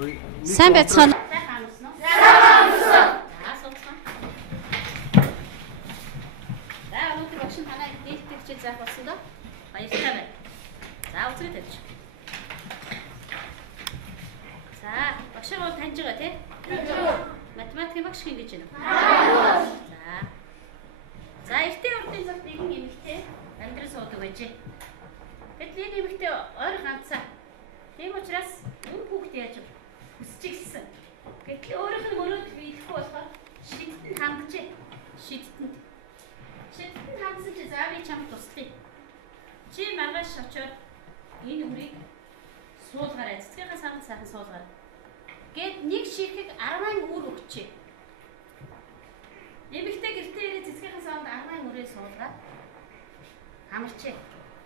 Сайн байцгаана уу? За сонцгоо. За өнөөдөр багш танай дээлтэй хичээл заах болсон доо. Баяртай байна. За үзрээд тавьж. За багш бол таньж байгаа тий? Математикийн багш хин гэж байна. За эртний урдын цагт нэгэн эмэгтэй амьдрал суудаг байжээ. Гэтэл энэ эмэгтэй ойр ганцаа. Тийм учраас үн хүүхд яаж хүсэж гисэн. Гэтэл өөрийнх нь мөрөөд биелэхгүй болохоор шидэнд ханджээ. Шидэнд хандсан чи за би чамд туслая. Чи маргааш очоод энэ үрийг суулгаарай. Цэцгийнхаа санд сайхан суулгаарай. Гэт нэг ширхэг 10 үр өгчээ. Эмэгтэй гэртээ ирээ цэцгийнхаа санд 10 үрээ суулгаад хамарчээ.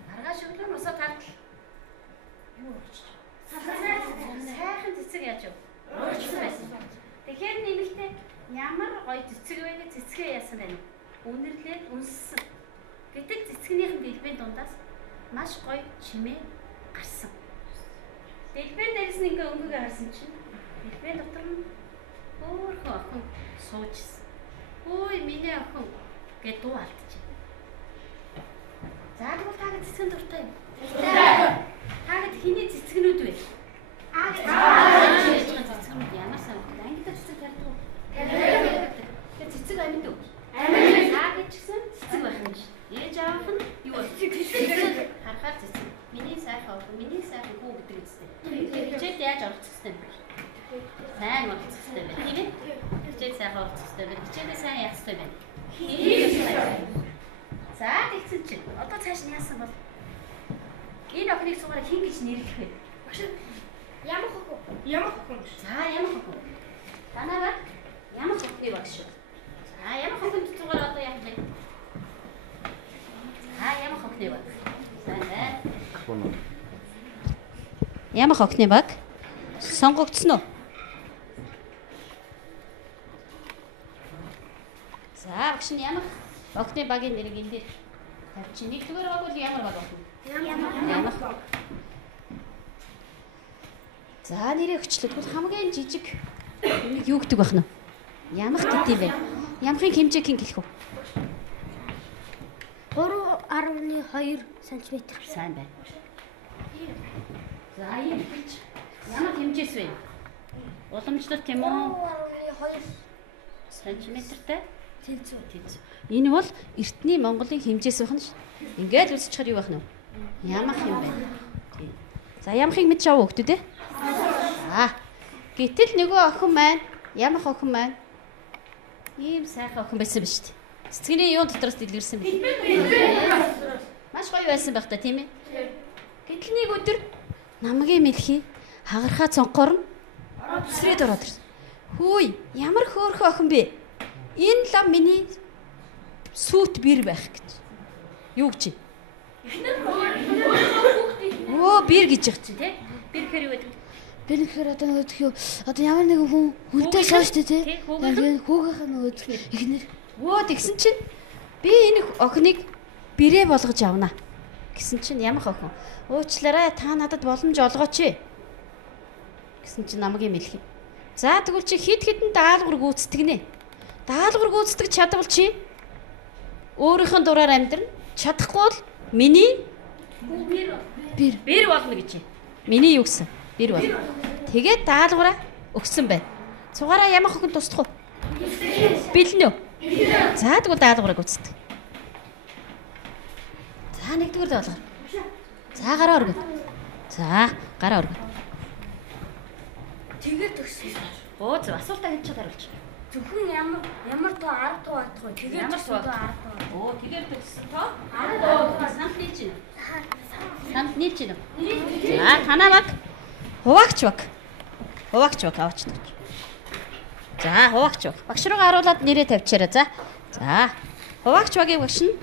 Маргааш өглөө усаа тартал. Юу өгч? Сайхан цэцэг яаж вэ? Өөрчлөлт байсан. Тэгэхээр нэмэгтэй ямар гоё цэцэг вэ гэж цэцгээ яасан байна. Үнэрлээд үнссэн. Гэтэл цэцгнийхэн дэлбэний дундаас маш гоё чимээ гарсан. Дэлбэн дээрс нь ингээ өнгөг харсан чинь дэлбэн дотор нь өөрхөн охин суужсэн. Ой миний охин гэж дуу алдчих. За тэгвэл та цэцгэн дуртай юм. Тагд хиний цэцгнүүд вэ? Цэцгнүүд ямар сайн вэ? Ангид цэцэг тарьдаг уу? Тэгээд цэцэг амьд үү? Амьд. Тагд ч гэсэн цэцэг байх юм шиг. Ээж аав нь юу вэ? Харахаар цэцэг. Миний сайхан охин, миний сайхан хүү гэдэг үстэй. Хичээлд яаж оролцох ёстой юм бэ? Сайн оролцох ёстой байна. Тийм ээ? Хичээл сайхан оролцох ёстой байна. Хичээлээ сайн яах ёстой байна. За тэгсэн чинь одоо цааш нь яасан бол энэ охиныг цугаараа хин гэж нэрлэх вэ? Багш ямар хөхөө? Ямар хөхөө? За ямар хөхөө? Танаа ямар хөхний багш шүү. За ямар хөхөнд цугаараа одоо яах вэ? За ямар хөхний баг? Сайн. Ямар хөхний баг? Сонгогдсон уу? За багш нь ямар хөхний багийн нэрийг энэ дээр тавьчих. Нэгдүгээр баг бол ямар баг вэ? Ямар. За нэрээ өчлөдгөл хамгийн жижиг нэг юу гэдэг байх нь? Ямах гэдэг юм бэ? Ямахын хэмжээг хэн гэлэх вэ? 3.2 см. Сайн байна. За ийм гэж ямар хэмжээс вэ? Уламжлалт тийм үү? 3.2 см-тэй? Тэнцүү. Энэ бол эртний Монголын хэмжээс байх нь ш. Ингээд үзчихээр юу байх нь вэ? Ямах юм байна. За ямахыг мэдж аваа хөөтөө те. Гэтэл нөгөө охин маань ямах охин маань ийм сайхан охин байсан биз дээ. Цэцгний юун дотроос дэлгэрсэн бэ? Маш гоё байсан байх та тийм ээ. Гэтэл нэг өдөр намгийн мэлхий хагархаа цонхоор нь цэцрээд ороод ирсэн. Хөөе, ямар хөөрхөн охин бэ? Энэ лам миний сүйт бэр байх гэж. Юу гэж? Оо бэр гэж яах чи тий? Бэр гэхэр юу гэдэг? Бэр гэхэр одоо нөгөө юу одоо ямар нэгэн хүн хүнтэй сууж тий? Хүүгийнх нь нөгөө ихнэр. Оо тэгсэн чинь би энэ охиныг бэрээ болгож авна гэсэн чинь ямах охин. Уучлаарай та надад боломж олгооч гэсэн чинь намгийн мэлхий. За тэгвэл чи хид хідэн даалгавар гүйцэтгэнэ. Даалгавар гүйцэтгэж чадвал чи өөрийнхөө дураар амьдрна. Чадахгүй бол миний бэр болно гэж. Миний юу гэсэн? Бэр болно. Тэгээд даалгавраа өгсөн байна. Цугаараа ямах охин тусдах уу? Бэлнэ үү? За тэгвэл даалгавраа гүйцэтгэв. За нэгдүгээр даалгавар. За гараа өргөв. За гараа өргөв. Тэгээд төгсөн. Оо зөв асуултаа хийж харуулж. Зөвхөн ямар тоо 10 тоо атах вэ? Тэгээд ямар тоо 10 тоо. Оо тэгээд төгсөн тоо 10 тоо самт нийлж байна. Самт нийлж байна. За танаа баг. Хуваагч баг. Хуваагч баг аваач тооч. За хуваагч баг. Багш руугаа харуулад нэрээ тавьчаарай за. За хуваагч багийн багш нь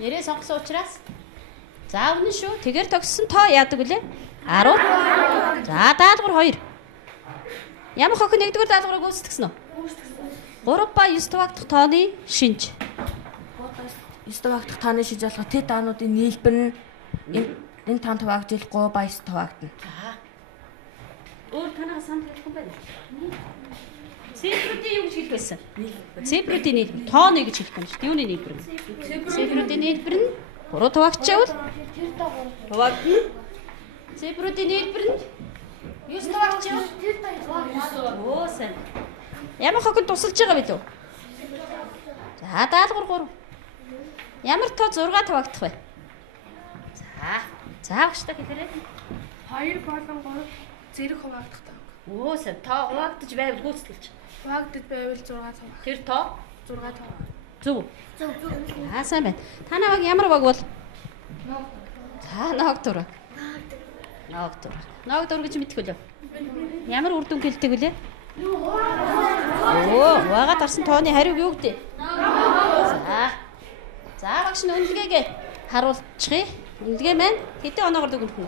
нэрээ сонгосон учраас за өмнө шүү. Тэгэр төгссөн тоо яадаг вүлээ? 10. За даалгавар 2. Ямах охин нэгдүгээр даалгаврыг гүйцэтгсэн үү? 3 ба 9 дугаар тооны шинж. 9 дугаар тооны шинж болох тэд даануудын нийлбэр нь энэ тань хуваагдвал 3 ба 9 хуваагдана. өөр танаас санал хэлэх юм байна. Цифруудын юу гэж хэлэх байсан? Цифруудын нийлбэр. Тооны гэж хэлэх юм шүү. Юуны нийлбэр нь? Цифруудын нийлбэр нь 3 хуваагдчихвал хуваагдана. Цифруудын нийлбэр нь 9 хуваагдчихвал оо сайн. Ямар хогт тусалж байгаа вэ лөө? За даалгавар 3. Ямар тоо 6 хуваагдах вэ? За багштай хэлээрэй. 2 болон 3 зэрэг хуваагдах тоо. Оо сайн. Тоо хуваагдаж байвал гүйцэтгэлч. Хуваагдаж байвал 6 тоо. Тэр тоо 6 тоо. зөв. Сайн байна. Танаа баг ямар баг бол? Ноог дур. Ноог дур гэж мэдэх үлээ. Ямар үр дүн гэлдэг үлээ? Оо, уаагаад арсан тооны хариуг юу гэдэг? За багш нь үнэлгээгээ харуулчихъя. Үнэлгээ маань хэдэн оноогоор дүгнэх вэ?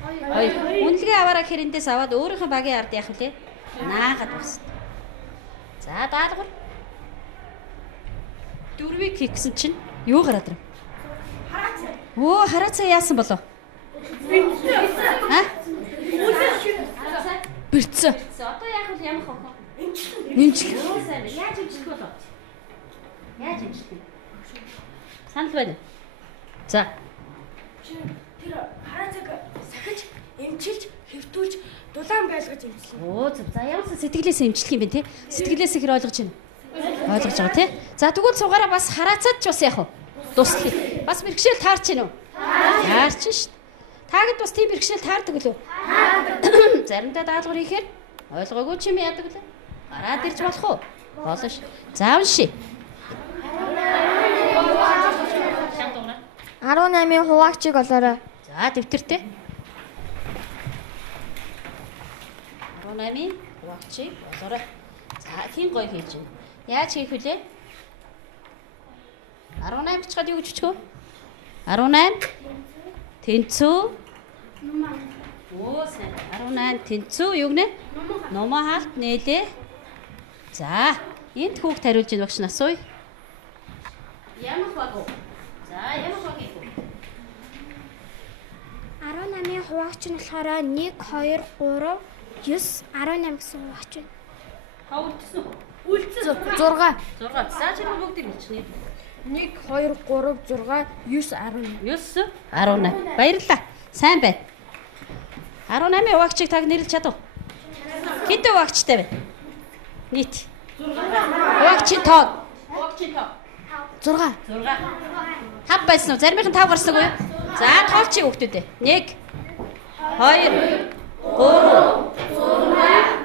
2. Үнэлгээ аваараа гэхээр эндээс аваад өөрийнхөө багийн ард яах вэ? Наагаад басна. За даалгавар 4-ийг хийх гэсэн чинь юу гараад ирв? Хараацаа. Оо, хараацаа яасан болов? Бэрцээ. Одоо яах вэ? Ямар хоо? Эмчлэх. Яаж эмчлэх болов? Яаж эмчлэх вэ? Санал байна. За. Тэр хараацаг сахиж, эмчилж, хэвтүүлж, дулаан байлгаж эмчлэх. Оо, за ямар сэтгэлээсээ эмчлэх юм бэ те? Сэтгэлээсээ хэр ойлгож байна? Ойлгож байгаа те? За тэгвэл цугаараа бас хараацаад ч бас яах вэ? Дуслах. Бас бэрхшээл таарч гинөө? Таарч шít. Таагд бас тийм бэрхшээл таардаг лөө? Таардаг. Заримдаа даалгавар хийхээр ойлгоогүй ч юм яадаг лээ. Гараад ирж болох уу? Болно ш. За уншия. 18-ийн хуваагчийг олоорой. За дэвтэртэй. 18-ийн хуваагчийг олоорой. За хин гоё хийж байна. Яаж хийх вүлээ? 18 бичгээд юу гэж бичгөө? 18 тэнцүү. Оо сайн. 18 тэнцүү юу гэнэ? Номоо хаалт нээлээ. За энд хүүхд хариулж ийн багш насууя. Ямар баг уу? За ямар баг ийм? 18-ийн хуваагч нь болохоор 1 2 3 9 18 гэсэн хуваагч байна. Хаа үлдсэн үү? Үлдсэн. 6. 6. За чи бүгдийг хэлчихнэ. 1 2 3 6 9 9 18. Баярлалаа. Сайн байна. 18-ийн хуваагчийг таг нэрлэж чадав. Хэдэн хуваагчтай вэ? Нийт. 6. Хуваагчийн тоо. 6. 6. Хав байсан уу? Заримийнх нь 5 гарсан уу? За тоолчих хүүхдүүдээ. 1 2 3 4 5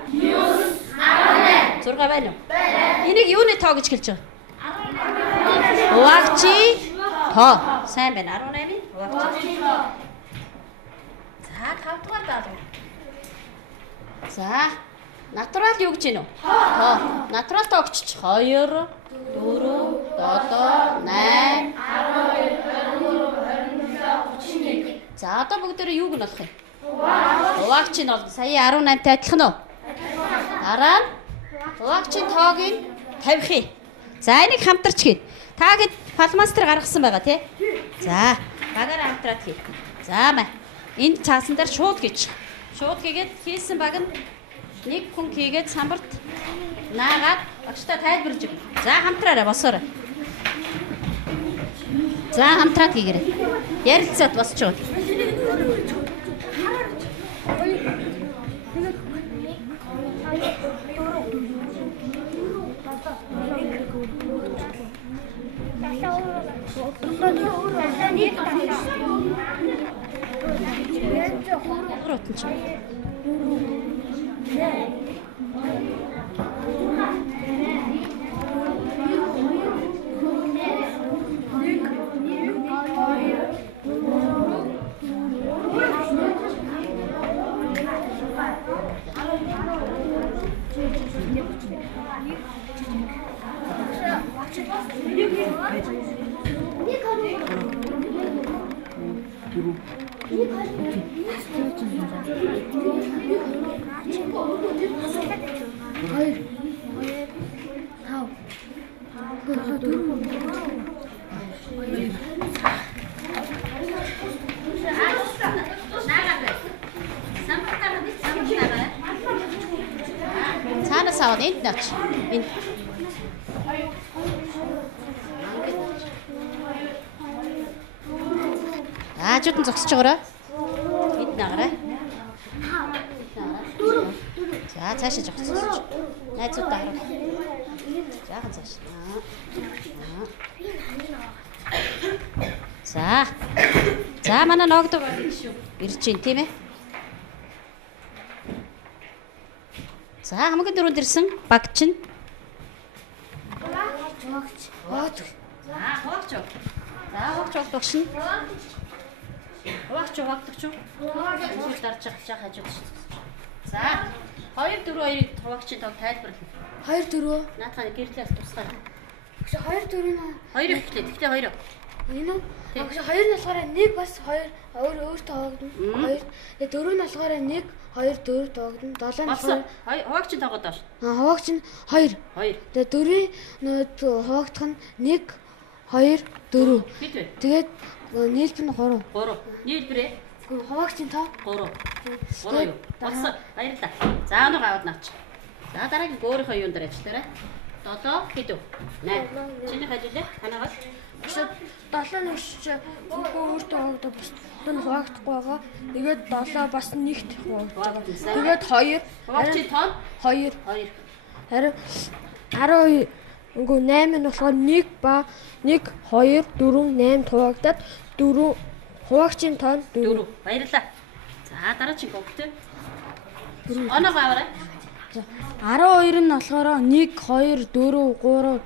6 байна уу? Энийг юуны тоо гэж хэлж байгаа? Хуваагчийн тоо. Сайн байна. 18-ийн хуваагчийн тоо. За 5 дугаар даалгавар. За натурал юу гэж байна уу? Тоо. Натурал тоо гэж 2 4 7 8 12 27 31. За одоо бүгдээрээ юуг нь олох юм? Хуваагчийн олно. Сая 18-тай адилхан уу? Дараа нь хуваагчийн тоог нь тавих юм. За энийг хамтарч хий. Та хэд фалмастер гаргасан байгаа тий? За багаараа хамтраад хий. За маа. Энд цаасан дээр шууд гэж. Шууд хийгээд хийсэн баг нь нэг хүн хийгээд самбарт наагаад багштай тайлбарлаж өгнө. За хамтраарай босоорой. За хамтраад хийгээрэй. Ярилцаад босч байгаа. тоо энд наач. Энд. Аажууд нь зогсож байгаарай. Энд наагаарай. За цаашаа зогсож. Найзуудаа хараа. Жаахан цааш. За. За манай ногдоо ирж чинь тийм ээ. За хамгийн дөрөнд ирсэн баг чинь. Хогч. За хогч. За хогч багшин. Хогч хогч. Хогч дарж чах хажууд шүү. За 2 4 2-ыг хогчийн тав тайлбарлаа. 2 4. Наатаа гэрлээс тусгаар. Багш 2 4 нэ. 2 ихлээ. Тэгтээ 2. Энэ үү? Багш 2 нь болохоор 1 бас 2 өөр тоогдно. 2. Тэгээ 4 нь болохоор 1 2 4 тоогдно. 7 нь болохоор хогчийн тавгаад доош. хогч нь 2. 2. Тэгээ 4-ийн нөө хогдох нь 1 2 4. Хэд вэ? Тэгээд нийлбэр нь 3. 3. Нийлбэрээ Хогчийн тоо 3. 3 юу? Болсон. Баярлалаа. За өнөө аваад наач. За дараагийн өөрийнхөө юунд дээр ажиллаарай. 7 хэд вэ? 8. Чиний хажуулаа. Танаагаад. Багш 7 нь чи өөртөө хогдоо бас тань хогдохгүй байгаа. Тэгээд 7 бас нэгт хогдоо. Тэгээд 2. Хогчийн тоо 2. 2. Харин 12 үгүй 8 нь болохоор 1 ба 1 2 4 8 хуваагдаад 4 хуваагчийн тоо 4. Баярлалаа. За дараагийн гогтой. Оноо аваарай. 12 нь болохоор 1 2 4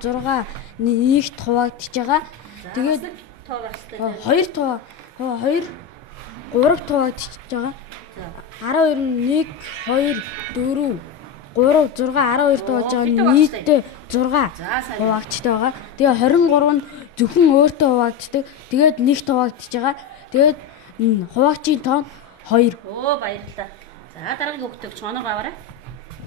3 6 нэгт хуваагдчихж байгаа. Тэгээд тоо гарстай. 2 тоо 2 3 хуваагдчихж байгаа. 12 нь 1 2 4 3 6 12 тоож байгаа нийтдээ 6 хуваагдчихтай байгаа. Тэгээ 23 нь зөвхөн өөртөө хуваагддаг. Тэгээд нэгт хуваагдчихж байгаа. Тэгээд хуваагчийн тоо 2. Оо баярлалаа. За дараагийн гогтойг чоноо аваарай.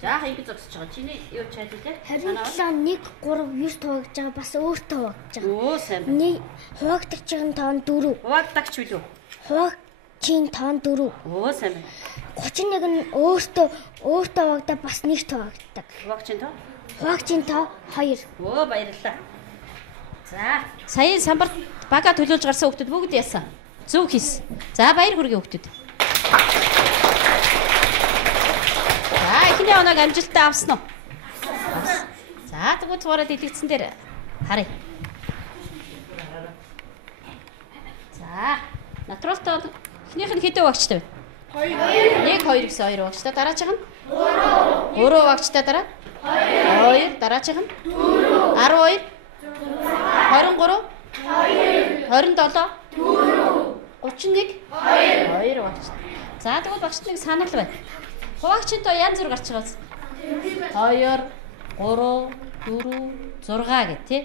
За ингэ зогсож байгаа. Чиний юу чайлуулээ? Харин 1 3 9 тоогж байгаа бас өөртөө хуваагдж байгаа. Оо сайн. Нэг хуваагдчихын тоон 4. Хуваагдагч билүү? Хуваагчийн тоон 4. Оо сайн байна. 31 нь өөртөө хуваагдаа бас нэгт хуваагддаг. Хуваагчийн тоо? Хуваагчийн тоо 2. Оо баярлалаа. За саяын самбарт бага төлөөлж гарсан хүмүүс бүгд яасан. Зөв хийсэн. За баяр хүргэе хүмүүс. За эхний оног амжилттай авсан уу? За тэгвэл цуураа дэлгэцэн дээр харъя. За натуралтай эхнийх нь хэдэн багчтай вэ? 2. 1 2 гэсэн 2 багчтай. Дараачих нь 3 багчтай дараа. 2 дараачих нь 12 23 27 31 2 багч. За тэгвэл багчд нэг санал байна. Хуваагчийн тоо янз бүр гарч байгаа. 2 3 4 6 гэх тий.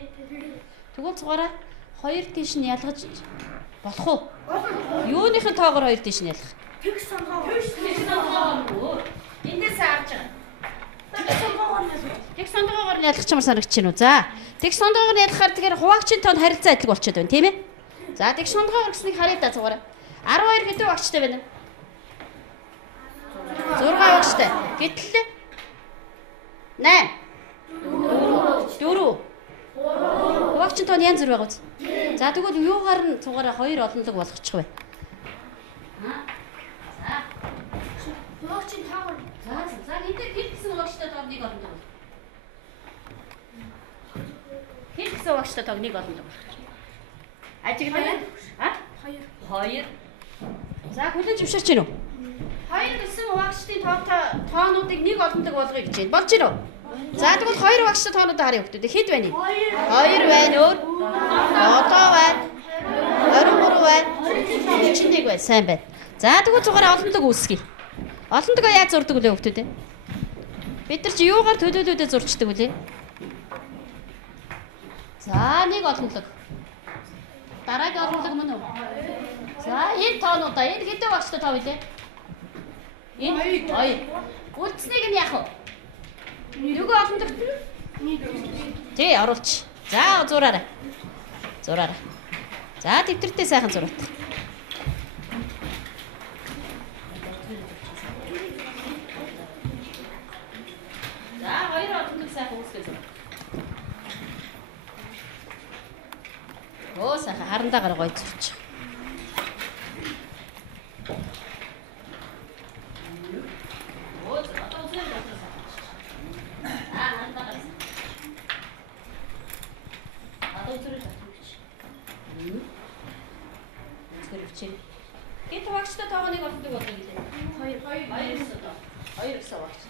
Тэгвэл цугаараа 2 тийш нь ялгаж болох уу? Юуныхын тоогоор 2 тийш нь ялгах? Тэг сонгоо. Эндээс авч байгаа. Тэг сонгоогоор нь ялгах чамар санагч чинь үү? За. Тэг сонгоогоор нь ялгахаар тэгэхээр хуваагчийн тоонд харилцаа адилгүй болчиход байна, тийм ээ? За тэг сонгоогоор гэснийг харъя да цугаараа. 12 хэдэн багчтай байна? 6 багчтай. Гэтэл 8 4 хуваагчийн тоон янз бүр байгаа үз. За тэгвэл юугаар нь цугаараа 2 олонлог болгочих вэ? Хуваагчийн тоо. За энэ дээр хэд гэсэн хуваагчтай тоог нэг олонлог бол. Хэд гэсэн хуваагчтай тоог нэг олонлог бол. Ажиглаа. 2. За хүлэн зөвшөөрч гинөө. 2 гэсэн хуваагчдын тоонуудыг нэг олонлог болгоё гэж байна. Болж гинөө. За тэгвэл 2 багштай тоонуудаа харъя хүмүүс. Хэд байна? 2 байна өөр. Одоо байна. 23 байна. 41 байна. Сайн байна. За тэгвэл цугаараа олонлог үүсгэе. Олонлогоо яаж зурдаг вэ хүмүүс? Бид нар чи юугаар төлөөлөлөдөө зурчдаг вүлээ? За нэг олонлог. Дараагийн олонлог мөн үү? За энэ тоонуудаа энэ хэдэн багштай тоо вүлээ? Энэ 2. Үлдснийг нь яах вэ? Нөгөө олонлогт нь тий оруулч. За зураарай. Зураарай. За тэмдэртээ сайхан зураад. За 2 олонлог Оо сайхан харандаагаар гоё зурчих. Оо одоо үзэн байна. Харандаагаар. Одоо үзэн байна. Үзгэрвч. Гэт багчтай тоогоныг олдог болов гэлээ. 2 гэсэн багч.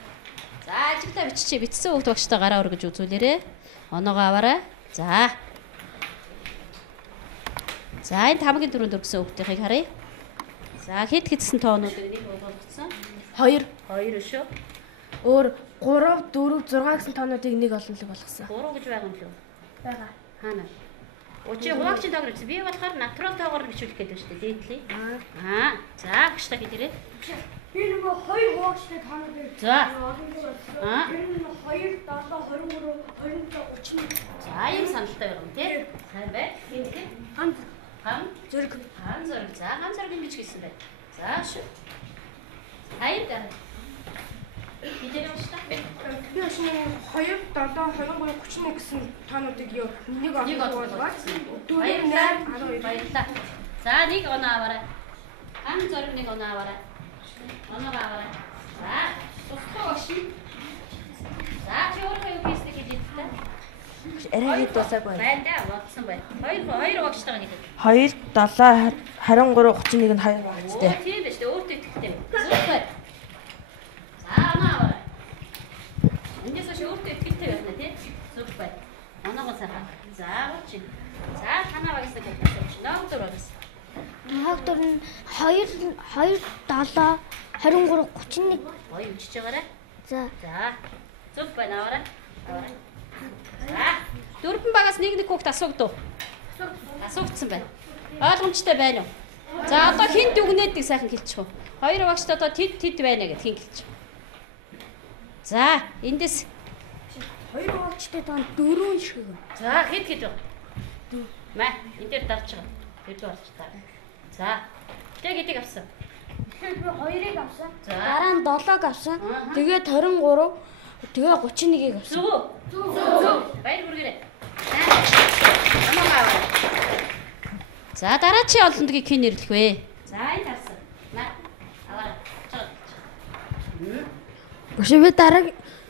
За ажиглаа биччихье. Бичсэн хүүхд багчтай гараа өргөж үзүүлээрэ. Оноогоо аваарай. За. За энэ хамгийн түрүүнд өргөсөн хүүхдийнхийг харъя. За хэд хэдсэн тоонуудыг нэг болгоцсон? 2 шүү. өөр 3 4 6 гэсэн тоонуудыг нэг олонлог болгосон. 3 гэж байгаа юм лүү? Бага. Хаана? Өчиг хуваагчийн тоогоор бичсэн. Би болохоор натурал тоогоор бичүүлэх гэдэг шүү дээ. Дээдли. За багчтай хэлээрэй. Би нөгөө 2 хуваагчтай тоонуудыг За. Тэр нөгөө 2 7 23 27 30. За юм саналтай байна тий. Сайн бай. Хинтгэ. Хам Зэрэг хам зэрэг. За хам зэрэг бич гэсэн бай. За шүү. Хайда. Хидээр ууштай. Би ашиг 2 7 23 31 гэсэн тоонуудыг юу нэг олуулаад 4 8 12 баярлаа. За нэг оноо аваарай. Хам зэрэг нэг оноо аваарай. Оноо аваарай. За тусгай шин. За чи өөрөө юу хийх гэж хэлдэг? арай хэд дуусаагүй. Байна да, бодсон бай. 2 багштайгаа гэдэг. 2 7 23 31 нь 2 багчтай. Тийм байж тээ өөртөө итгэхтэй. Зүг бай. За оноо аваарай. Эндээс ч өөртөө итгэхтэй байна тий. Зүг бай. Оноогоо сайхан. За чи. За танаа багсаа гэж нөө дөр багс. Хаагтар нь 2 7 23 31. Гоё үчиж байгаарай. За. За. Зүг бай наваарай. Аваарай. За. Дөрвөн багаас нэг хүүхд асуугдав. Асуугдсан байна. Ойлгомжтой байна уу? За одоо хин дүгнээдэг сайхан хэлчих үү? 2 багшд одоо тэд байна гэд хин хэлчих. За, эндээс 2 хуваагчтай тоон 4 шиг. за хэд вэ? Маа, энэ дээр дарж байгаа. Хэд болж таа. За. Тэг хэдийг авсан? Тэгэхээр би 2-ыг авсан. За. Дараа нь 7-г авсан. Тэгээд 23, тэгээ 31-ийг авсан. Зүг. Баяр хүргээрэй. Амаа. За дараачийн олондгийг хэн нэрлэх вэ? За энэ харсан. Маа. Аваа. Өшөө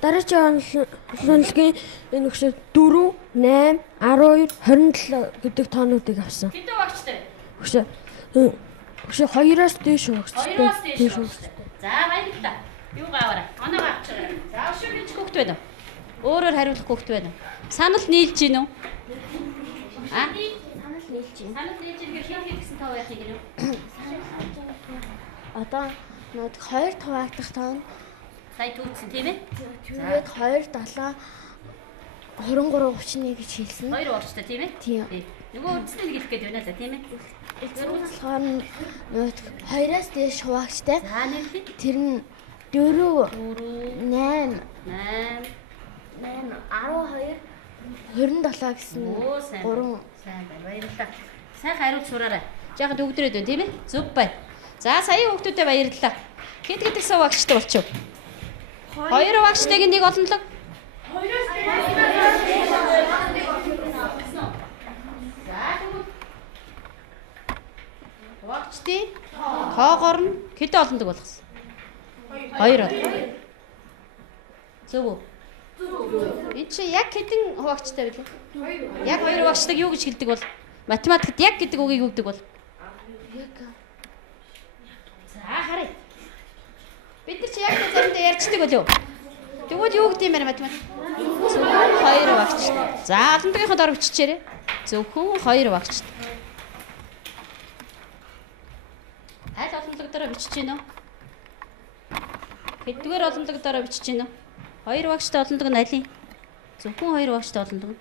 дараачийн онцлогийн энэ өгшөө 4, 8, 12, 27 гэдэг тоонуудыг авсан. Хэдэн багчтай? Өшөө 2-оос дээш хуваагчтай. 2-оос дээш багчтай. За баярлалаа. Юу гаваарай? Оноо авчихарай. За өшөө гэж хүүхд байна уу? Өөрөөр хариулах хүүхд байна уу? Санал нийлж гин үү? А? Санал нийлж байна. Санал нийлж гин хин гэсэн тав байх юм гинэ? Одоо нөт 2 хуваагдах тоон. Сая түүцсэн тийм ээ? Тэгээд 2 7 23 31 гэж хэлсэн. 2 багчтай тийм ээ? Тийм. Нөгөө үндсний нэг хэлэх гээд байна л да тийм ээ? Болохоор нөт 2-оос дээш хуваагчтай. За нэрлээ. Тэр нь 4 8 8 12 27 гэсэн. Оо сайн. 3 сайн байна. Баярлалаа. Сайхан хариулт сураарай. Жаахан өгдрөөд байна тийм ээ? Зүг бай. За сая хүүхдүүдэд баярлалаа. Хэд сав багчтай болчих вэ? 2 багчтайг нэг олонлог. 2-оос багчтай тоогоор нь хэдэн олонлог болгосон? 2. Зөв үү? Энд чи яг хэдэн хуваагчтай вэ? Яг 2 багчтайг юу гэж хэлдэг бол? Математикт яг гэдэг үгийг юу гэдэг бол? За харъя. Бид нар чи яг заримдаа ярьцдаг болов уу? Тэгвэл юу гэдэг юм бэ математик? Зөвхөн 2 багчтай. За олонлогынхоо дор биччихээрэй. Зөвхөн 2 багчтай. Аль олонлог дараа бичиж гин үү? Хэдгээр олонлог дараа бичиж гин үү? 2 багчтай олонлог нь аль юм? Зөвхөн 2 багчтай олонлог нь.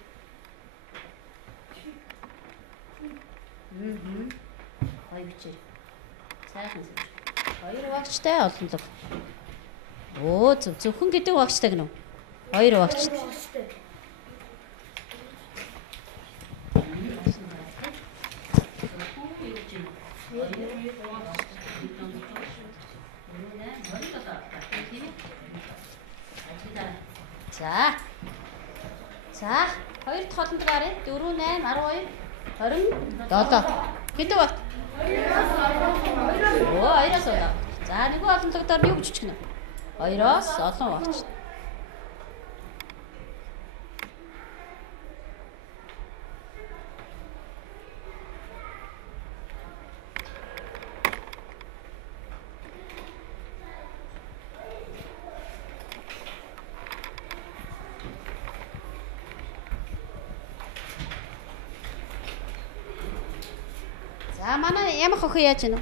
Гоё бичээрэй. Сайхан. 2 багчтай олонлог. Оо зөвхөн гэдэг багчтай гэнэ үү? 2 багчтай. За. За 2 дахь олонлог арай 4 8 12 27. Хэдэн багт? 2-оос улаа. За нөгөө олонлогдоор юу гэж үчгэнэ? 2-оос олон багч. За манай ямар хохоо яаж гэнэ?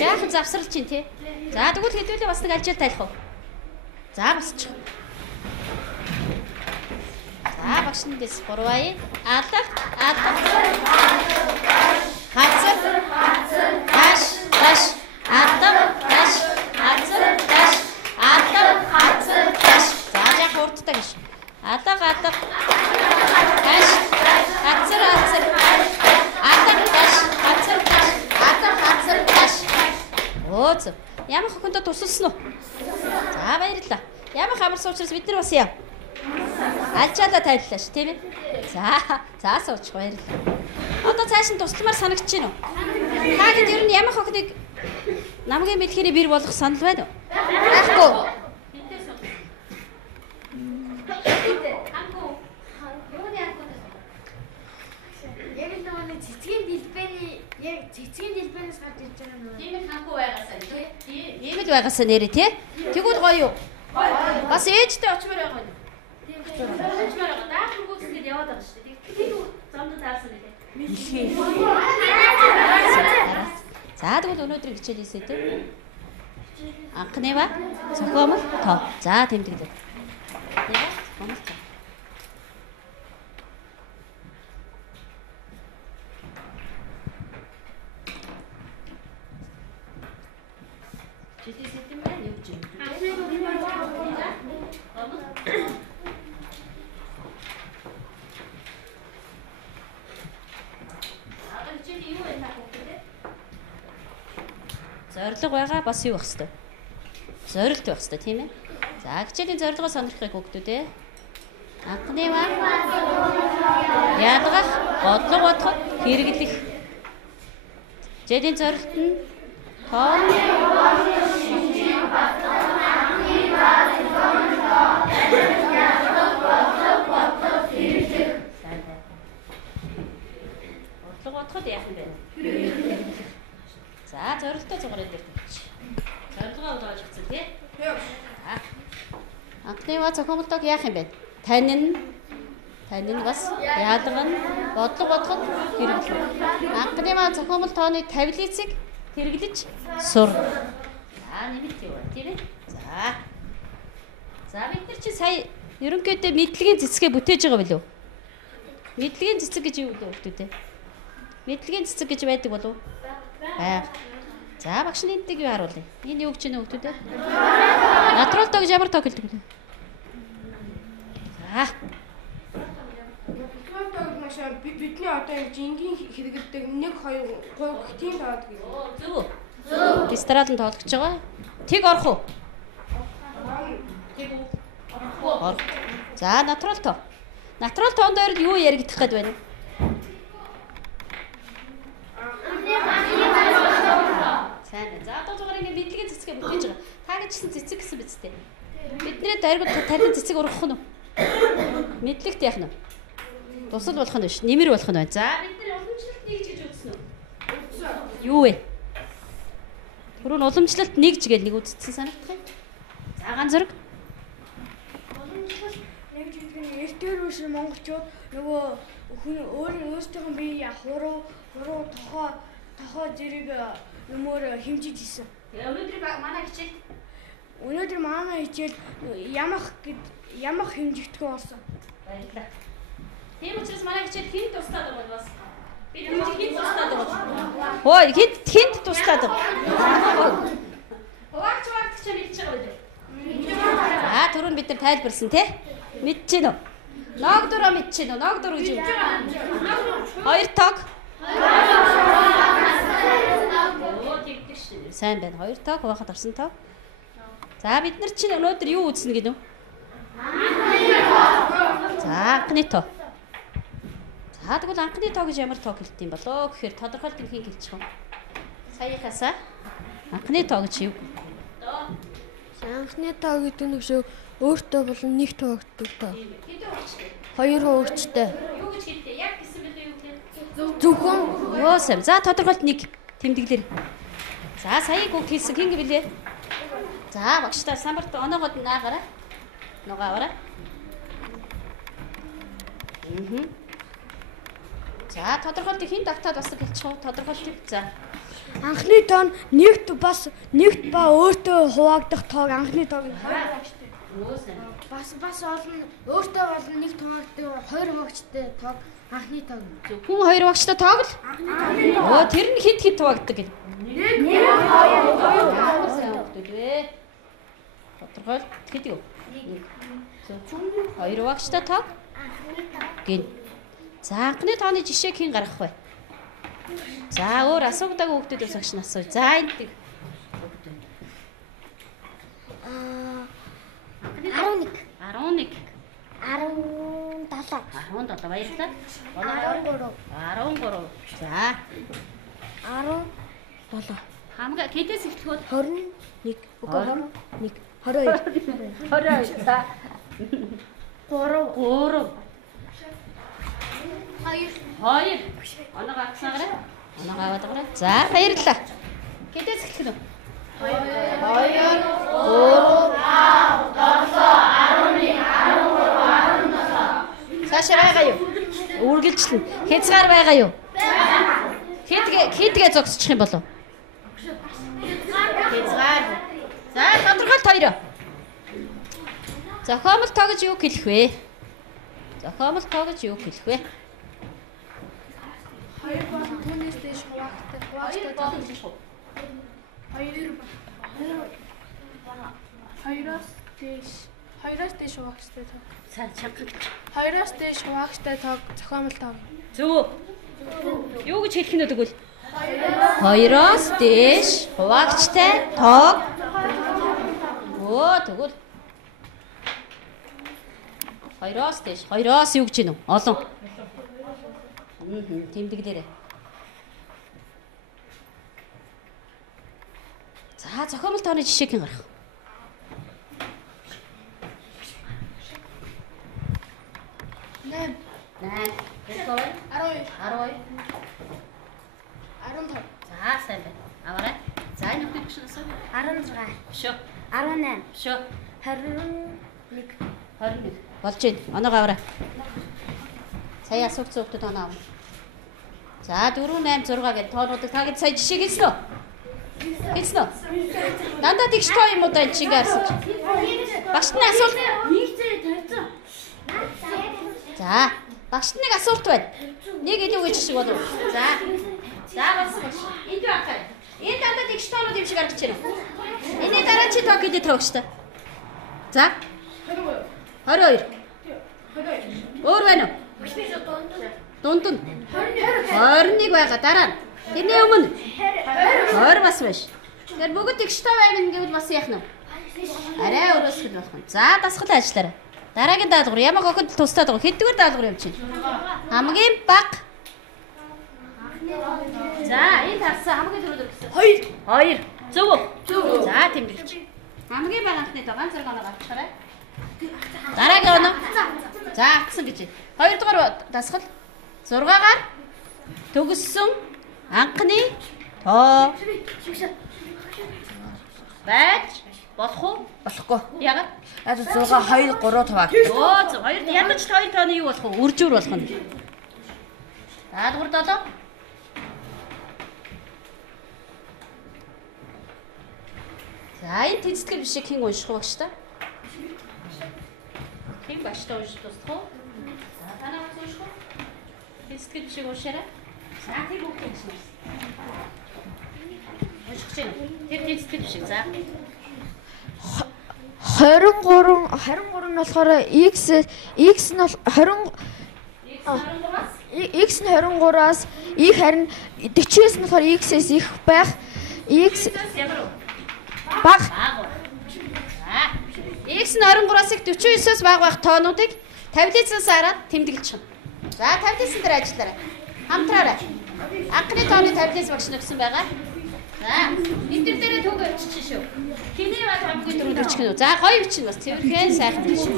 Жаахан завсрал чинь тий. За тэгвэл хэдүүлээ бас нэг алжаал тайлах уу? За басчих. За багшны дэс 3 бая. Алга. Хацар. Таш. Алга. Таш. Хацар. Таш. Алга. Хацар. Таш. За жаахан урдтай гэж. Алга. Таш. Хацар. Өөц. Ямар хөхөндө тусалсан уу? За баярлалаа. Ямар хамарсан учраас бид нар бас яа. Алжаалаа тайллаа ш, тийм ээ. За сууч баярлалаа. Одоо цааш нь тусламар санагдаж байна уу? Та хэд ер нь ямар хөхнийг намгийн бэлгэрийг бэр болгох санал байна уу? Байхгүй. Цэцгийн дэлбэнээс гарч ирж байгаа нөө. Тийм ээ ханху байгаасаа тий. Ийм л байгаасаа нэрээ тий. Тэгвэл гоё юу? Бас ээжтэй очмоор байгаа юм. Тийм ээ. Очмоор байгаа. Даах нүгүүсгээд яваад байгаа шүү дээ. Тэг замд таарсан нэ. Мэлхий. За тэгвэл өнөөдрийн хичээлээсээ тий. Анхны ба зохиомл тоо. За тэмдэглээ. Яа? Зохиомл тоо. Зорилго байгаа бас юу байх хэвээр. Зорилт байх хэвээр тийм ээ. За хичээлийн зорилгоо сонирхохыг хүүхдүүд ээ. Анхны ба ялгах, бодлого бодоход хэрэглэх. Хичээлийн зорилт нь тоон бодлого бодоход яах юм бэ? За зорилттой зугаараа дээр тавьчих. Зорилгоо болгож авчихсан тий. Анхны ба зохиомлтойг яах юм бэ? Тань нь бас яалган бодлого бодоход хэрэглэх. Анхны ба зохиомл тооны тавилицыг хэрэглэж сур. За нэмэлт юу вэ? Тийм ээ. За бид нар чи сая ерөнхийдөө мэдлэгийн цэцгээ бүтээж байгаа билүү? Мэдлэгийн цэцэг гэж юу вэ хүүхдүүд? Мэдлэгийн цэцэг гэж байдаг болов уу? Байг. За багш нэнтийг юу харуулъя? Энэ юу гэж байна хүүхдүүд? Натурал тоо гэж ямар тоо гэлдэг вэ? За. Бидний одоо ингэж энгийн хэрэгэлдэг 1 2 3 тийм таад гэх. Зөв. Ресторан тоологч байгаа. Тэг орох уу? Тэг орох. За натурал тоо. Натурал тоон дээр юу яригдах гээд байна? Сайн. За одоо зүгээр ингэ мэдлэгийн цэцгээ бүтээж байгаа. Та гэжсэн цэцэг гэсэн биз дээ. Бидний тархин цэцэг ургах нь. Мэдлэгт яах нь? Тусал болох нь биш. Нэмэр болох нь байна. За бид нар уламжлалт нэгж гэж үзсэн үү? Юу вэ? Түрүүн уламжлалт нэгж гэж нэг үзсэн санагдах юм. За ганц зэрэг. Уламжлалт нэгж гэдэг нь эртээр үш монголчууд нөгөө хүн өөрсдийнх нь бие хуруу тохоо зэрэг юмор хэмжиж исэн. Өнөөдөр манай хичээл ямах хэмжигдэхөө болсон. Баярлалаа. Тийм учраас манай хичээл хинт тусдаад байгаа бас. Бид хинт тусдаад байгаа. Хөөе, хинт тусдаад байгаа. Хаваач ч мэдчихэж байгаа үү? За түрүүн бид нар тайлбарсан тий? Мэдэж гин үү? Ног дөрөө мэдэж гин үү? Ног дөрөө гэж юу? 2 тог. Сайн байна. 2 тог хуваахад орсон тог. За бид нар чинь өнөөдөр юу үзнэ гинэ үү? За анхны тоо. За тэгвэл анхны тоо гэж ямар тоо хэлдэг юм болоо гэхээр тодорхойлт нь хэн хэлчих вэ? Саяхасаа анхны тоо гэж юу? Анхны тоо гэдэг нь шүү өөртөө болон нэг тоо гэдэг тоо. Хэдэн хөвгчтэй? 2 хөвгчтэй. Юу гэж хэлдэг? Яг гэсэн билээ юу гэхээр? Зөвхөн Йоо сэм. За тодорхойлт нэг тэмдэглэр. За саяг үг хэлсэн хэн гэвэлээ? За багштай самбарт оноогод наагаараа. Нугаа аваараа. За тодорхойлтыг хэн давтаад бас хэлчих вэ? Тодорхойлтыг. За. анхны тоо нь нэгт ба өөртөө хуваагдах тоог анхны тоог нь 2 хөвгчтэй. Йоо сэм. Бас олон өөртөө болон нэг тоогтой 2 хөвгчтэй тоог анхны тоог. Хүн 2 багштай тоог л? Оо тэр нь хэд хуваагддаг гэх. Тодорхойл хэд юу? 2 багштай тоог гин. За анхны тооны жишээг хэн гаргах вэ? За өөр асуудаггүй хүүхдүүдээс агш насуу. За энэ тийг. 11 11 17 17 баярлалаа. 13 За 17 хамгаа хэдээс эхлэхөд 21 22 22 за 3 2 оноо авцгаарай. Оноо аваад гараа. За баярлалаа. Хэдээс эхлэх нь? 2 Цаашаа байгаа юу? Үргэлжлэн. Хязгаар байгаа юу? Хидгээ зогсчих юм болов? Хязгаар. За тодорхойлт 2. Зохиомл тоо гэж юу хэлэх вэ? Зохиомл тоо гэж юу хэлэх вэ? 2 болон түүнээс дэш хуваагдах тоо 2-оос дэш хуваагдах тоо. Цаа чанга. 2-оос дэш хуваагдах тоог зохиомл тоо. Зөв. Юу гэж хэлэх нь тэгвэл? 2-оос дээш хуваагдтай тоог. Оо тэгвэл 2-оос дээш. 2-оос юу гэж гинэ? Олон. Тэмдэглээрэй. За зохиомл тооны жишээг хэн гарах? Нэм 8 12 За сайн байна. Аваарай. За энэ хүүхдүүд биш насаа? 16 Шүү. 18 Шүү. 21 Болж байна. Оноогоо аваарай. Сая асуугц хүүхдүүд оноо авна. За 4 8 6 гэдэг тоонуудыг та гэж сая жишээ хэлсэн үү? Хэлсэн үү? Дандаа тэгш тоо юм уу да энэ чигээр асууж. Багшны асуулт. За багшд нэг асуулт байна. Нэг илүү гэж шиг болов. За болсон. Энд байна. Энэ дандаа тэгш тоонууд юм шиг гарч ирв. Эний дараа чи тоо гэдэг тавагчтай. За 22 Өөр байна уу? Дунд нь 21 байгаа дараа нь. Тэрний өмнө 20 бас биш. Тэр бүгд тэгш тоо байна гэвэл бас яах нь вэ? Арай өрөөсгөл болох нь. За дасгал ажиллаарай. Дараагийн даалгавар ямаг охид тусдаад байгаа. Хэдгээр даалгавар юм чинь? Хамгийн бага. За энэ харсан хамгийн түрүүдөр гэсэн. 2. Зөв үү? Зөв. За тэмдэглэж. Хамгийн бага анхны тоо ганц зэрэг оноо авчихаарай. Дараагийн оноо. За авсан гэж. 2 дугаар дасгал 6-гаар төгссөн анхны тоо байж болох уу? Болохгүй. Яагаад? 6 2 3 таваа. Оо 2 ядаж 2 тооны юу болох вэ? Үржүүр болох нь. Даалгавар 7. За энэ тэнцэтгэл бишиг хэн унших вэ багш та? Хэн багштай унших тусах уу? За танаа унших уу? Тэнцэтгэл бишиг уншаарай. За тэр бүгд унших. Унших чинь. Тэр тэнцэтгэл бишиг за. 23 нь болохоор x нь бол 20 x нь 23-аас их харин 49 нь болохоор x-ээс их байх. X бага. X нь 23-аас их 49-аас бага байх тоонуудыг таблицаас хараад тэмдэглэж байна. За 50-ийн дээр ажиллаарай. Хамтраарай. Анхны тооны 50-аас багш нэгсэн байгаа. За энэ дээрээ төгөө өччих шүү. Хиний баг хамгийн дөрөв өччих нь. За гоё өчнө бас цэвэрхэн сайхан тийм шүү.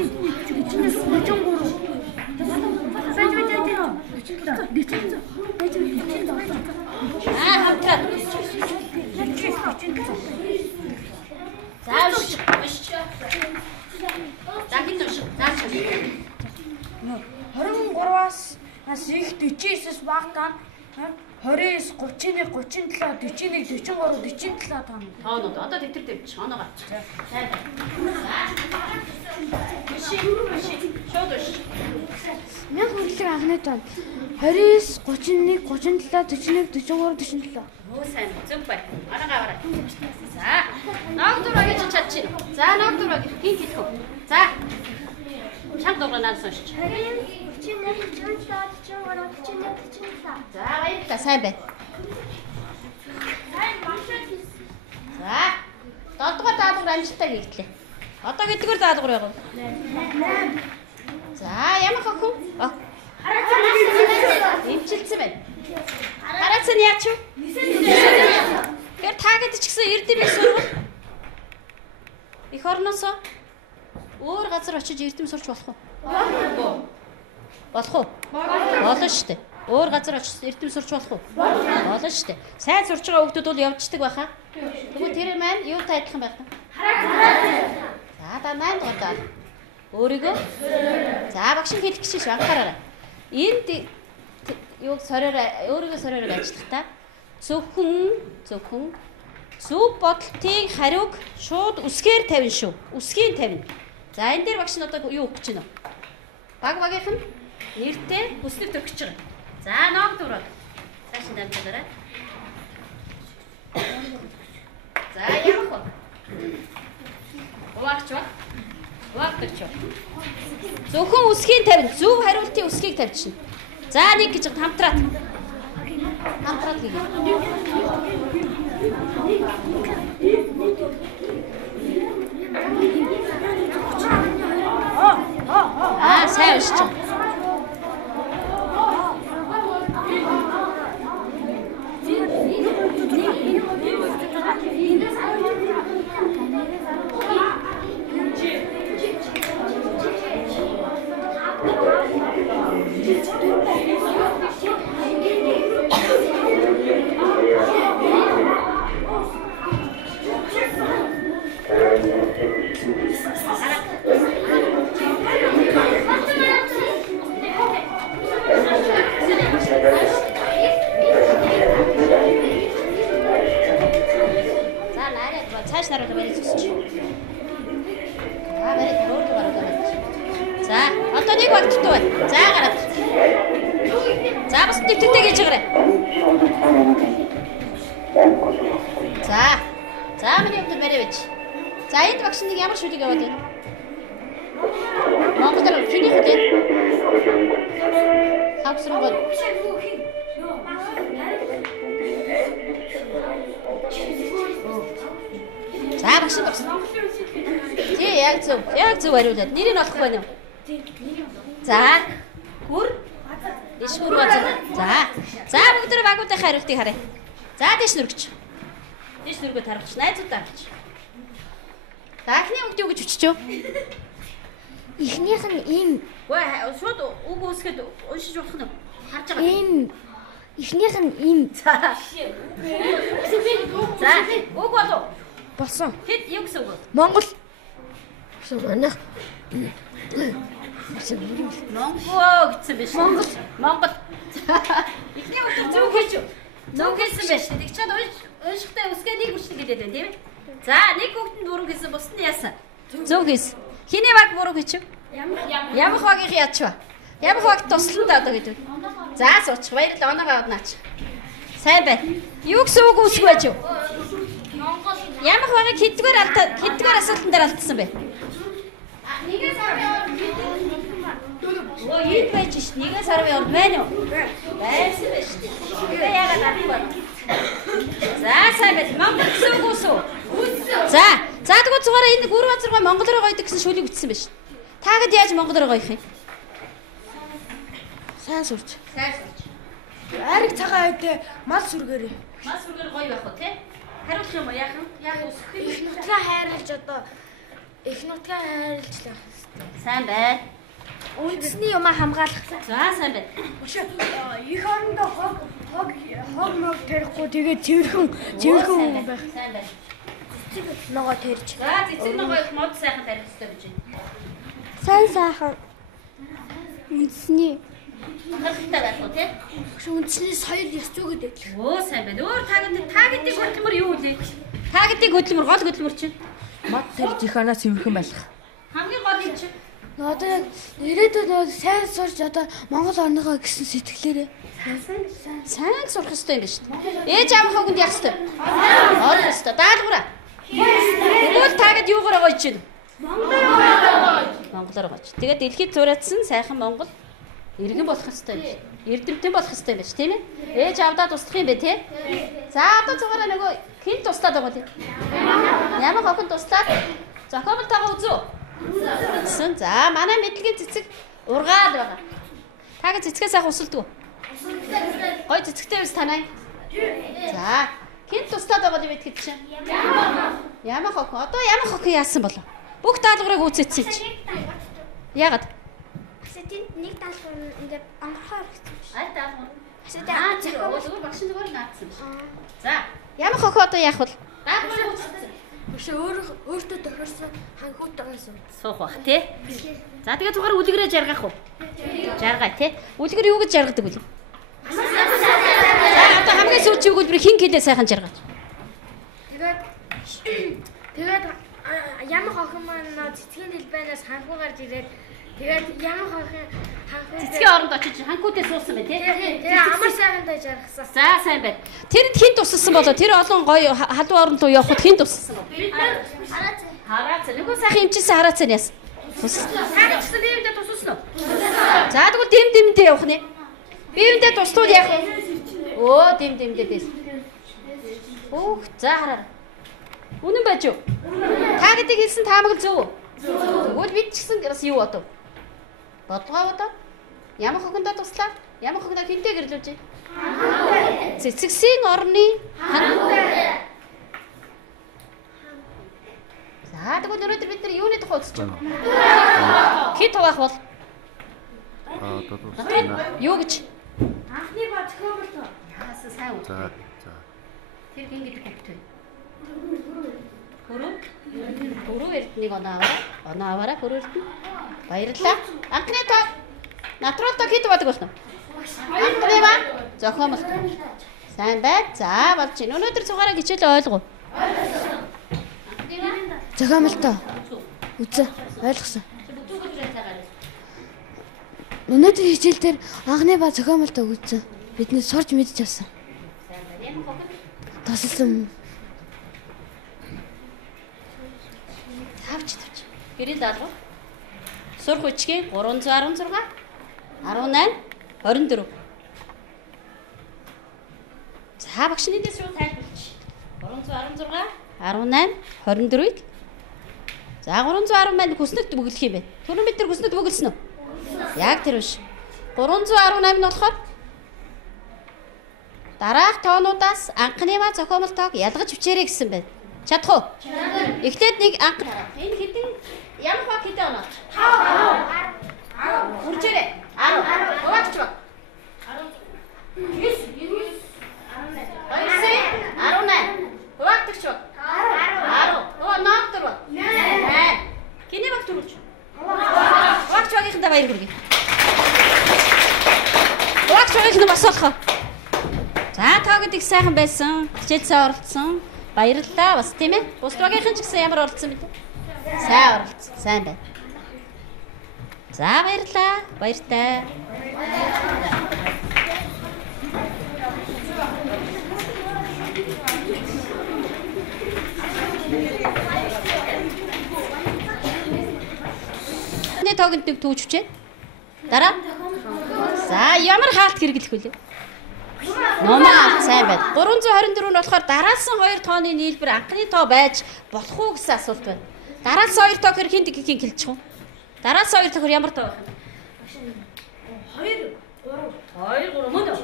Хамтраа. За өччих. За хин өччих. За 23-аас их 49-с багтаа 29, 31, 37, 41, 44, 47 тоног. Тоонууд одоо тэтэр дэвч оноогоо. Сайн. Шууд өш. Мяг хөндлөг анхны тоо 29, 31, 37, 41, 44, 47. Оо сайн зөв бай. Анагаа аваарай. За. Ног дураг гэж чадчих. За ног дураг хин хэлэх үү. За. Чанга дураг надад соншч. 41, 47, 44, 47. За баярлалаа сайн байна. За. 7-дугаар даалгавар амжилттай хийгдлээ. Одоо хэдгээр даалгавар яг вэ? 8. За ямар хөхөн? Имчилсэн байна. Хараац нь яач вэ? 9. Тэр таагад ч гэсэн эрдэм сурвал их орноосоо өөр газар очиж эрдэм сурч болох уу? Болох уу? Болно шүү дээ. Өөр газар очиж эрдэм сурч болох уу? Болно шүү дээ. Сайн сурч байгаа хүмүүс бол явждаг байхаа. Тэгвэл тэр маань юутай адилхан байх вэ? За да 8 дугаар даа. Өөрийгөө. За багш нь хэлэх гэж анхаараарай. Энд юуг сориороо өөрийгөө сориороо ажиллахдаа зөвхөн зөв бодлтын хариуг шууд үсгээр тавина шүү. Үсгийн тавина. За энэ дээр багш нь одоо юу өгч байна вэ? Багийнх нь нэртэй хүслэг төгсөж байгаа. За ноог дураад. Цааш нь дамжуулаарай. За явах уу? Угаач ба. Угаагч ба. Зөвхөн үсгийн тавина. Зөв хариултын үсгийг тавьчихна. За нэг гэж хамтраад. Хамтраад гээ. Сайн өшч. Цааш нараа барай зүсч. Барай руу барай. За, одоо нэг багтдаг бай. За гараад. За бас төвтэй гэж гараа. За миний өдөр барай байж. За энд багш нэг ямар шүлэг яваад байна? Монголоор чиний хөдөө. Хавсрангод. За багш багш. Тий яг зөв хариулаад. Нэр нь олох байна уу? За. Хүр. Ишгүр бацаа. За бүгд багуудын хариултыг харъя. За дэш нүргэж. Дэш нүргөө таргач. Найзуудаа авч. Дахны өгд юу гэж өччөө? Эхнийх нь ийм. Өө шууд үг үсгэд уншиж болох нь харж байгаа. Ийм. Эхнийх нь ийм. За. Үг болов. Болсон. Хэд юу гэсэн үг? Монгол. Манай. Монгол гэсэн биш. Монгол. Эхний үг зөв хэлж. Зөв хэлсэн байж. Тэг чад уншихтай үсгээ нэг үчлэг хэлээд байна тийм ээ. За нэг үгтэнд бүрэн гэсэн бусд нь яасан? Зөв хэлсэн. Хиний баг буруу хийчих. Ямах багийнх ядчва. Ямах баг туслан да одоо гэдэг. За суучих. Баярлалаа оноогоо авнаач. Сайн байна. Юу гэсэн үг үсэх байж юу? Ямах багийг хэдгээр асуултан дээр алдсан бэ? Нэгээс сарын орд Оо ийм байж ш. Нэгээс сарын орд байна уу? Байсан байж ш. Тэгээ яагаад авах вэ? За сайн байна. Монгол гэсэн үг үсв. За тэгвэл цугаараа энэ гүр базаргаа монголоор гоёдаг гэсэн шүлэг үтсэн байж. Таагад яаж монголоор гоёх юм? Сайн сурч. Сайн сурч. Ариг цагаан үедээ мал сүргээрээ. Мас бүргээр гоё байх уу те? Хариулах юм уу яахан? Яг өсөх юм. Их нутгаа хайрлаж одоо их нутгаа хайрлаж л байх. Сайн байна. Үндэсний юмаа хамгаалах. За сайн байна. Их орондоо хог мог тарихгүй тэгээд цэвэрхэн байх. Сайн байна. Ногоо тэрж. За цэцэг ногоо их мод сайхан тарих хэрэгтэй гэж байна. Сайн сайхан. Үндэсний Харахтай байх уу те? Үндэсний соёл ёс зүйд адилхан. Оо сайн байна. Өөр та гэдэг хөдөлмөр юу вэ? Та гэдэг хөдөлмөр гол хөдөлмөр чинь Мод тарьж их анаа цэвэрхэн байх. хамгийн гол юм чинь. Одоо яг ирээдүйд сайн сурч одоо Монгол орныхоо гэсэн сэтгэлээрээ Сайн сурах хэрэгтэй юм байна шүү дээ. Ээж аавынхаа хүнд яах хэрэгтэй? Орох хэрэгтэй. Даалгавраа. Тэгвэл та гэд юугаар гоёж чинь? Монголоор гоёж. Тэгээд дэлхийд зураадсан сайхан Монгол иргэн болох хэрэгтэй юм байна. Эрдэмтэн болох хэрэгтэй юм байна, тийм ээ? Ээж аавдаа туслах юм бэ, тий? За одоо цугаараа нөгөө хэн туслаад байгаа вэ? Ямар хохин туслаад зохиомжтойгоо үзүү. Үзсэн. За манай мэдлэгийн цэцэг ургаал байгаа. Тааг цэцгээ сайхан усалдаг уу? Гой цэцэгтэй биш танай. За хэн туслаад байгаа юм бэ гэхэд чинь? Ямар хохин? Одоо ямар хохин яасан болов? Бүх даалгаврыг үүсгэсэн чи. Яагаад? Асатын нэг даалгавар ингээд онгорхоор гэсэн. Ай даалгавар. Асatan зөв багш зүгээр наацсан. За ямар хохин одоо яах вэ? Даалгаврыг үүсгэсэн. Биш өөртөө тохирсон ханхуутайгаа Суух бах тий. За тэгээ зүгээр үлгэрээ жаргах уу? Жаргая тий. Үлгэр юу гэж жаргадаг вэ? За одоо хамгийн сүүлийн өгүүлбэр хин гэлээ сайхан жаргаач. Тэгээд ямар хохин маань цэцгийн дэлбэнээс ханхуу гарч ирээд тэгээд ямар хохин ханхуу Цэцгийн оронд очиж ханхуутай суусан бай тий. тэгээд амар сайхантай жаргасан. За сайн байна. Тэрэнд хин тусалсан болоо тэр олон гоё халуун орон руу явхад хин тусалсан бол. Хараац. Нөгөө сайхан имчилсэн хараац нь яс. Хараац дэмдээ тусалсан уу? За тэгвэл дэмдээ явах нэ. Бивэндээ тусдууд яах вэ? Оо дэмдээ биш. Өөх за хараа. Үнэн байж юу? Та гэдэг хэлсэн таамаг зөв. Тэгвэл бид ч гэсэн бас юу бодов? Бодлогоо бодов? Ямар хохиндоо туслаа? Ямар хохиндоо хинтээ гэрлүүлж? Цэцэгсийн орны хантай. За тэгвэл өнөөдөр бид нар юуны тухай үзэж байна? Хит хуваах бол? Юу гэж? Анхны ба зохиомжтой. Яасан сайн үү? За. Тэр гин гэдэг хөвгт вэ? Хөрөө эрднийг оноо аваарай хөрөө эрдэнэ. Баярлалаа. Анхны тоо натурал хит байдаг байна уу? Анхны ба зохиомжтой. Сайн бай. За болж байна. Өнөөдөр цугаараа хичээлээ ойлгов. зохиомжтой. Үзээ ойлгосон. Өнөөдөр хичээл дээр анхны ба зохиомжтой үзсэн. Бидний сурч мэдж авсан. Тасалсан. Тавч. Гэрийн даалгавар. Сурах хүчгээ 316 18 24. За багш нийтээс шууд тайлбарлаж. 316 18 24-ийг. За 310 маань хүснэгт бүглэх юм байна. Түрэн бид нар хүснэгт бүгэлсэн үү? Яг тэр биш. 318 нь болохоор дараах тоонуудаас анхныма зохиомжтойг ялгаж бичээрэй гэсэн байна. Чадах уу? Эхлээд нэг анх энэ хэдэн ямар баг хэдэн оноо? 10. Үржээрэй. 10. Хуваагч баг. 9 18. Хуваагдагч баг. 10. Хоо наадтар баг. 8. Киний баг төрүүлж. Хуваагч багийнхандаа баяр хүргэе. Хуваагч багийнх нь бас болохоо. За таа гэдэг сайхан байсан. Хичээлсээ оролцсон. Баярлалаа бас тийм ээ. Бус багийнхан ч гэсэн ямар оролцсон бэ? Сайн оролцсон. Сайн байна. За баярлалаа. Баяртай. Нэг тоогонд нэг түүж хүчээ. Дараа. За ямар хаалт хэрэглэх вэ? Номоо сайн байна. 324 нь болохоор дараалсан 2 тооны нийлбэр анхны тоо байж болох уу гэсэн асуулт байна. Дараалсан 2 тоо хэр хин хэлчих вэ? Дараалсан 2 тоо ямар тоо байх вэ? 2 3 2 3 мөн үү?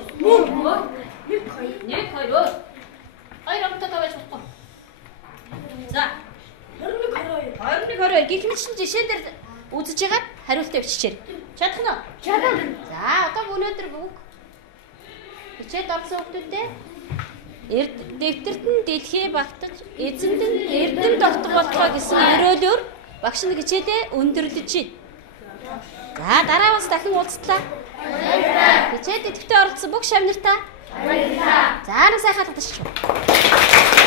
1 2 Хоёр амтаа тавьж болохгүй. За. 21 22 гэх мэт шин жишээ дээр үзэж ягаад хариултаа биччихээр. Чадах нь уу? Чадна. За, одоо өнөөдөр бүгд хичээд орсон хүмүүстээ дэвтэрт нь дэлхий багтаж, эзэнд нь эрдэм тогтох болтгоо гэсэн өрөөлөөр багш нь хичээдээ өндөрлөж байна. За, дараа бас дахин уулзтлаа. Хичээд идэвхтэй оролцсон бүх шавнартаа. За, сайхан татчих.